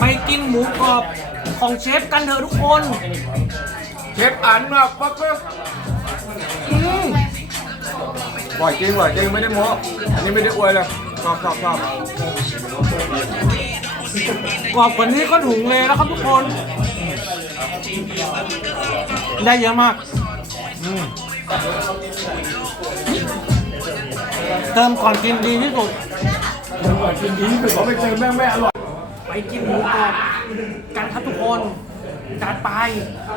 ไปกินหมูกรอบของเชฟกันเถอะทุกคน เชฟอันมากฟักกอร่อยจริงบอยจริงไม่ได้โม้อันนี้ไม่ได้อวยเลยชอบชอบชอบกรอบกว่านี้ก็ถุงเลยนะครับทุกคน ได้เยอะมาก เติมก่อนกินดีที่สุดเติมก่อนกินดีที่สุดเพราะไปเจอแม่แม่อร่อยไปกินหมูกรอบกันครับทุกคนจัดไป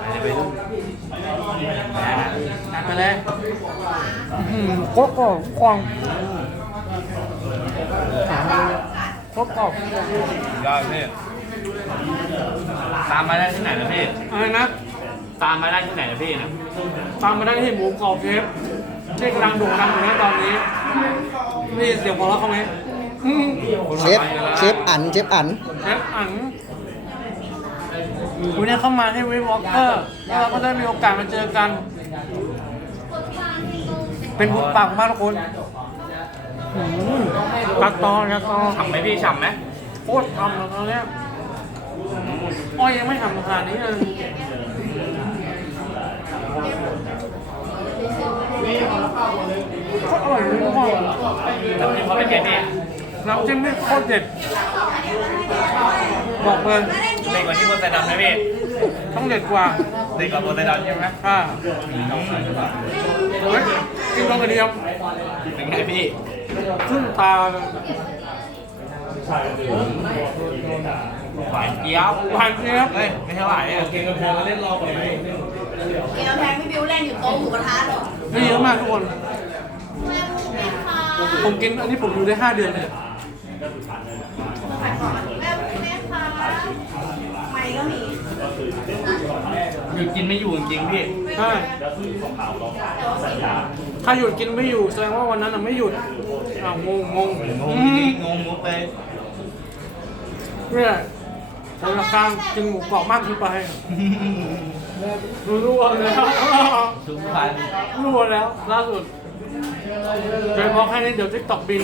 จัดไปเลยครกรอบควงครกรอบยอดพี่ตามมาได้ที่ไหนนะพี่อะไรนะตามมาได้ที่ไหนนะพี่นะตามมาได้ที่หมูกรอบเชฟที่กำลังดูงดังอยู่นะตอนนี้นี่เสียงของเราะเขาไหมเชฟ เชฟอันเชฟอันเชฟอันวันนี้เข้ามาให้วิวอ็อกเกอร์ แล้วเราก็ได้มีโอกาสมาเจอกัน เป็นบุญปากมากทุกคนกระตอนกระตอนฉ่ำไหมพี่ฉ่ำไหมโคตรทำแล้วตอนนี้อ้อยยังไม่ทำขนาดนี้เลยโคตรอร่อยเลยทุกคนจะมีความเป็นไงเนี่ยเราจึงไม่โคตรเด็ดบอกเลยเด็กกว่าที่โมเสดำไหมพี่ต้องเด็ดกว่าเด็กกว่าโมเสดำใช่ไหมค่ะกินต้องกระเทียมเป็นไงพี่ซึ่งตาหวานเกี๊ยวหวานเจี๊ยบไม่ใช่หวานเนี่ยเกมกระเพงเไมี่บิวเล่นอยู่โต๊ะหมูกระทะหรอไม่เยอะมากทุกคนผมกินอันนี้ผมอยู่ได้ห้าเดือนเลยหยุดกินไม่อยู่จริงพี่ใช่ถ้าหยุดกินไม่อยู่ แสดงว่าวันนั้นไม่หยุดงงงงงงงไปเนี่ยธนาคารกินหมูกรอมากขึ้นไป รู้ว่าแล้วรู้ว่าแล้วล่าสุดไปบอกให้เดี๋ยวจะตอกบิน